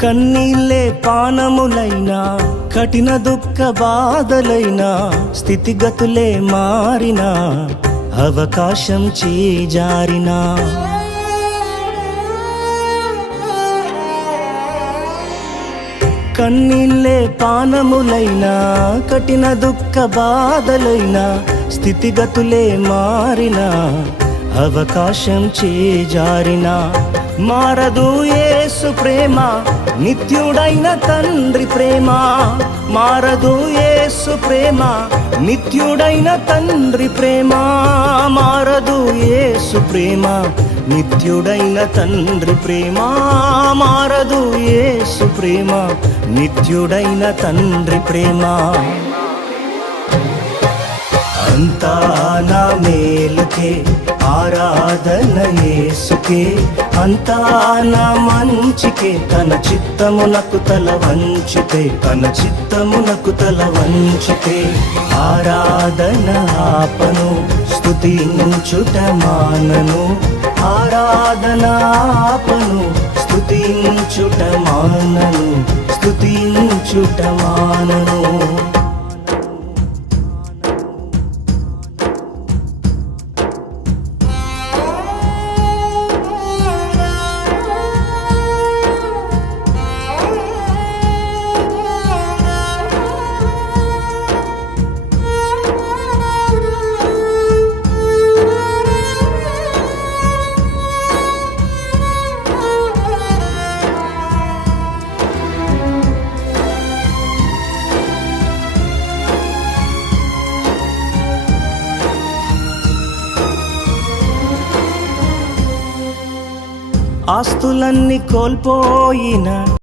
కన్నీళ్ళే పానములైనా, కఠిన దుఃఖ బాధలైనా, స్థితిగతులే మారినా, అవకాశం చేజారినా, కన్నీళ్ళే పానములైనా, కఠిన దుఃఖ బాధలైనా, స్థితిగతులే మారినా, అవకాశం చేజారినా, మారదు యేసు ప్రేమ, నిత్యుడైన తండ్రి ప్రేమ. మారదు యేసు ప్రేమ, నిత్యుడైన తండ్రి ప్రేమ. మారదు యేసు ప్రేమ, నిత్యుడైన తండ్రి ప్రేమ. మారదు యేసు ప్రేమ, నిత్యుడైన తండ్రి ప్రేమ. అంతా నా మేలుకే, ఆరాధన యేసుకే, అంతా నా మంచికే. తన చిత్తమునకు తల వంచితే, తన చిత్తమునకు తల వంచితే, ఆరాధన ఆపను, స్తుతించుట మానను. ఆరాధన ఆపను, స్తుతించుట మానను, స్తుతించుట మానను. ఆస్తులన్నీ కోల్పోయిన